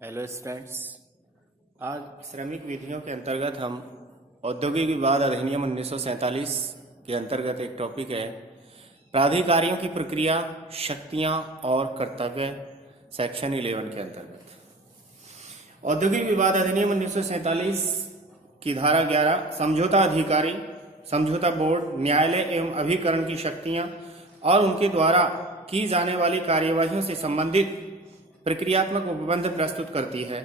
Hello students. आज श्रमिक विधियों के अंतर्गत हम औद्योगिक विवाद अधिनियम 1947 के अंतर्गत एक टॉपिक है प्राधिकारियों की प्रक्रिया, शक्तियां और कर्तव्य, सेक्शन 11 के अंतर्गत। औद्योगिक विवाद अधिनियम 1947 की धारा 11 समझौता अधिकारी, समझौता बोर्ड, न्यायालय एवं अभिकरण की शक्तियां और उनके द्वारा की जाने वाली कार्यवाहियों से संबंधित प्रक्रियात्मक उपबंध प्रस्तुत करती है।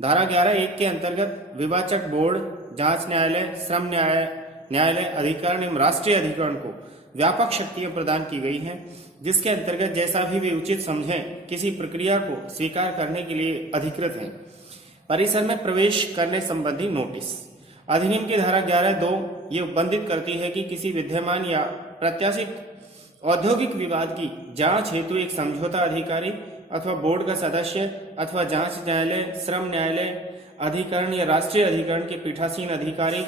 धारा 11(1) के अंतर्गत विवाचक बोर्ड, जांच न्यायालय, श्रम न्यायालय, अधिकरण एवं राष्ट्रीय अधिकरण को व्यापक शक्तियां प्रदान की गई हैं, जिसके अंतर्गत जैसा भी वे उचित समझें किसी प्रक्रिया को स्वीकार करने के लिए अधिकृत हैं। परिसर में प्रवेश करने संबंधी नोटिस। अधिनियम की धारा 11(2) ये उपबंधित करती है कि किसी विद्यमान या प्रत्याशित औद्योगिक विवाद की जांच हेतु एक समझौता अधिकारी अथवा बोर्ड का सदस्य अथवा जांच न्यायालय, श्रम न्यायालय, अधिकरण या राष्ट्रीय अधिकरण के पीठासीन अधिकारी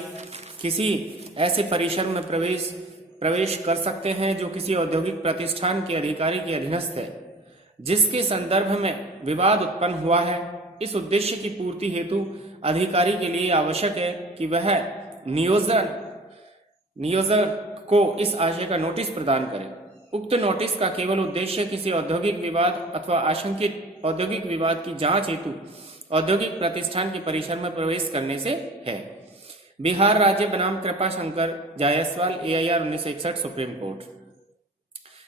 किसी ऐसे परिसर में प्रवेश कर सकते हैं जो किसी औद्योगिक प्रतिष्ठान के अधिकारी के अधीनस्थ है, जिसके संदर्भ में विवाद उत्पन्न हुआ है। इस उद्देश्य की पूर्ति हेतु अधिकारी के लिए आवश्यक है कि वह नियोजक को इस आशय का नोटिस प्रदान करे। उक्त नोटिस का केवल उद्देश्य किसी औद्योगिक विवाद अथवा आशंकित औद्योगिक विवाद की जांच हेतु औद्योगिक प्रतिष्ठान के परिसर में प्रवेश करने से है। बिहार राज्य बनाम कृपा Shankar Jaiswal AIR 1961 supreme court.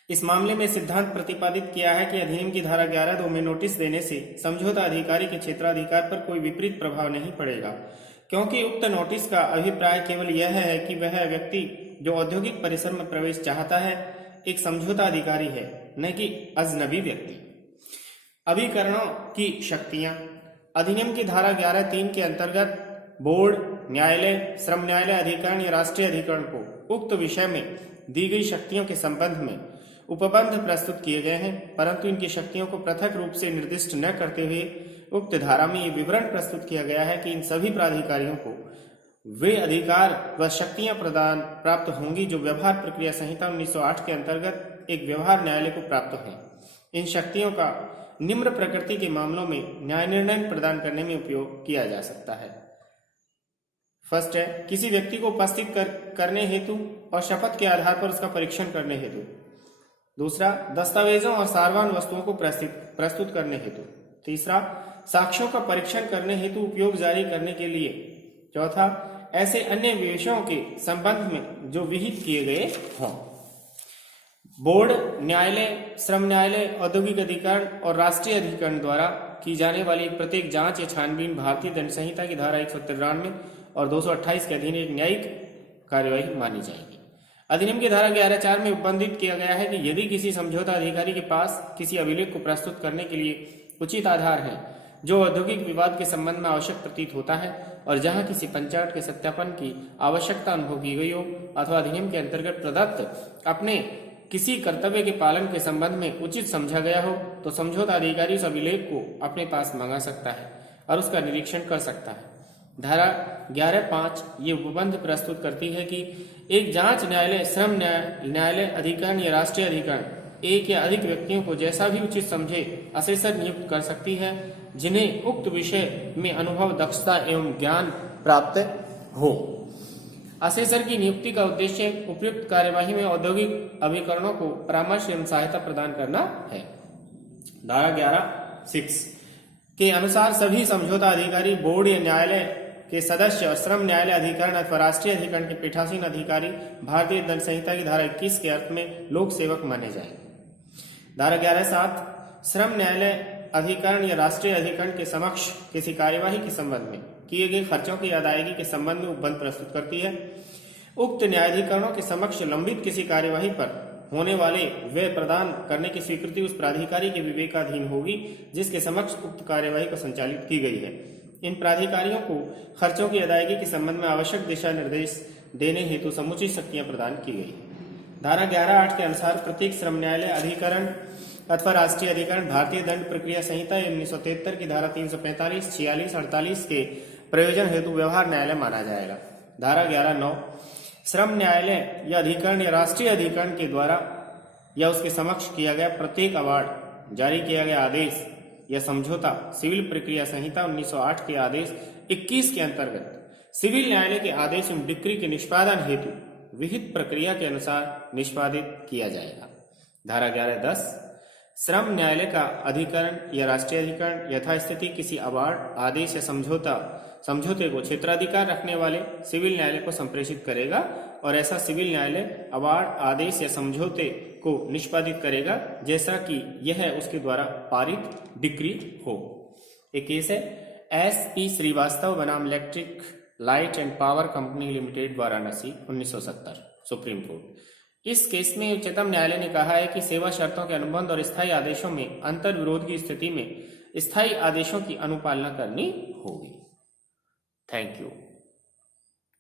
इस मामले में सिद्धांत प्रतिपादित किया है कि अधिनियम की धारा 11(2) में नोटिस देने से समझौता अधिकारी के क्षेत्राधिकार पर कोई विपरीत प्रभाव नहीं पड़ेगा, क्योंकि उक्त नोटिस का अभिप्राय केवल यह है कि वह व्यक्ति जो औद्योगिक परिसर में प्रवेश चाहता है एक समझौता अधिकारी है, न कि अजनबी व्यक्ति। अभिकरणों की शक्तियां। अधिनियम की धारा 11(3) के अंतर्गत बोर्ड, न्यायालय, श्रम न्यायालय, अधिकरण या राष्ट्रीय अधिकरण को उक्त विषय में दी गई शक्तियों के संबंध में उपबंध प्रस्तुत किए गए हैं, परंतु इनकी शक्तियों को पृथक रूप से निर्दिष्ट न करते हुए उक्त धारा में ये विवरण प्रस्तुत किया गया है कि इन सभी प्राधिकारियों को वे अधिकार व शक्तियां प्राप्त होंगी जो व्यवहार प्रक्रिया संहिता 1908 के अंतर्गत एक व्यवहार न्यायालय को प्राप्त है। इन शक्तियों का निम्न प्रकृति के मामलों में न्याय निर्णय प्रदान करने में उपयोग किया जा सकता है। फर्स्ट है किसी व्यक्ति को उपस्थित करने हेतु और शपथ के आधार पर उसका परीक्षण करने हेतु। दूसरा, दस्तावेजों और सारवान वस्तुओं को प्रस्तुत करने हेतु। तीसरा, साक्ष्यों का परीक्षण करने हेतु उपयोग जारी करने के लिए। चौथा, ऐसे अन्य विषयों के संबंध में जो विहित किए गए हों। बोर्ड, न्यायालय, श्रम न्यायालय, औद्योगिक अधिकरण और राष्ट्रीय अधिकरण द्वारा की जाने वाली प्रत्येक जांच या छानबीन भारतीय दंड संहिता की धारा 193 और 228 के अधीन एक न्यायिक कार्यवाही मानी जाएगी। अधिनियम की धारा 11(4) में उपबंधित किया गया है कि यदि किसी समझौता अधिकारी के पास किसी अभिलेख को प्रस्तुत करने के लिए उचित आधार है जो औद्योगिक विवाद के संबंध में आवश्यक प्रतीत होता है और जहां किसी पंचायत के सत्यापन की आवश्यकता अनुभव की गई हो अथवा अधिनियम के अंतर्गत प्रदत्त अपने किसी कर्तव्य के पालन के संबंध में उचित समझा गया हो, तो समझौता अधिकारी उस अभिलेख को अपने पास मंगा सकता है और उसका निरीक्षण कर सकता है। धारा 11(5) ये उपबंध प्रस्तुत करती है कि एक जांच न्यायालय, श्रम न्यायालय, अधिकरण या राष्ट्रीय अधिकरण एक या अधिक व्यक्तियों को जैसा भी उचित समझे असेसर नियुक्त कर सकती है जिन्हें उक्त विषय में अनुभव, दक्षता एवं ज्ञान प्राप्त हो। असेसर की नियुक्ति का उद्देश्य उपयुक्त कार्यवाही में औद्योगिक अभिकरणों को परामर्श एवं सहायता प्रदान करना है। धारा 11(6) के अनुसार सभी समझौता अधिकारी बोर्ड या न्यायालय के सदस्य और श्रम न्यायालय, अधिकरण अथवा राष्ट्रीय अधिकरण के पीठासीन अधिकारी भारतीय दंड संहिता की धारा 21 के अर्थ में लोक सेवक माने जाएंगे। धारा 11(7) श्रम न्यायालय, अधिकरण या राष्ट्रीय अधिकरण के समक्ष किसी कार्यवाही के संबंध में किए गए खर्चों की अदायगी के संबंध में उपबंध प्रस्तुत करती है। उक्त न्यायाधिकरणों के समक्ष लंबित किसी कार्यवाही पर होने वाले व्यय प्रदान करने की स्वीकृति उस प्राधिकारी के विवेकाधीन होगी जिसके समक्ष उक्त कार्यवाही को संचालित की गई है। इन प्राधिकारियों को खर्चों की अदायगी के संबंध में आवश्यक दिशा निर्देश देने हेतु समुचित शक्तियां प्रदान की गई। धारा 11(8) के अनुसार प्रत्येक श्रम न्यायालय, अधिकरण अथवा राष्ट्रीय अधिकरण भारतीय दंड प्रक्रिया संहिता 1973 की धारा 345, 46, 48 के प्रयोजन हेतु व्यवहार न्यायालय माना जाएगा। धारा 11(9) श्रम न्यायालय या अधिकरण या राष्ट्रीय अधिकरण के द्वारा या उसके समक्ष किया गया प्रत्येक अवार्ड, जारी किया गया आदेश यह समझौता सिविल प्रक्रिया संहिता 1908 के आदेश 21 के अंतर्गत सिविल न्यायालय के आदेश एवं डिक्री के निष्पादन हेतु विहित प्रक्रिया के अनुसार निष्पादित किया जाएगा। धारा 11(10) श्रम न्यायालय का अधिकरण या राष्ट्रीय अधिकरण यथास्थिति किसी अवार्ड, आदेश या समझौते को क्षेत्राधिकार रखने वाले सिविल न्यायालय को संप्रेषित करेगा और ऐसा सिविल न्यायालय अवार्ड, आदेश या समझौते को निष्पादित करेगा जैसा कि यह उसके द्वारा पारित डिक्री हो। एक केस है SP श्रीवास्तव बनाम electric light and power company limited Varanasi 1970 supreme court. इस केस में उच्चतम न्यायालय ने कहा है कि सेवा शर्तों के अनुबंध और स्थायी आदेशों में अंतर विरोध की स्थिति में स्थायी आदेशों की अनुपालना करनी होगी। Thank you.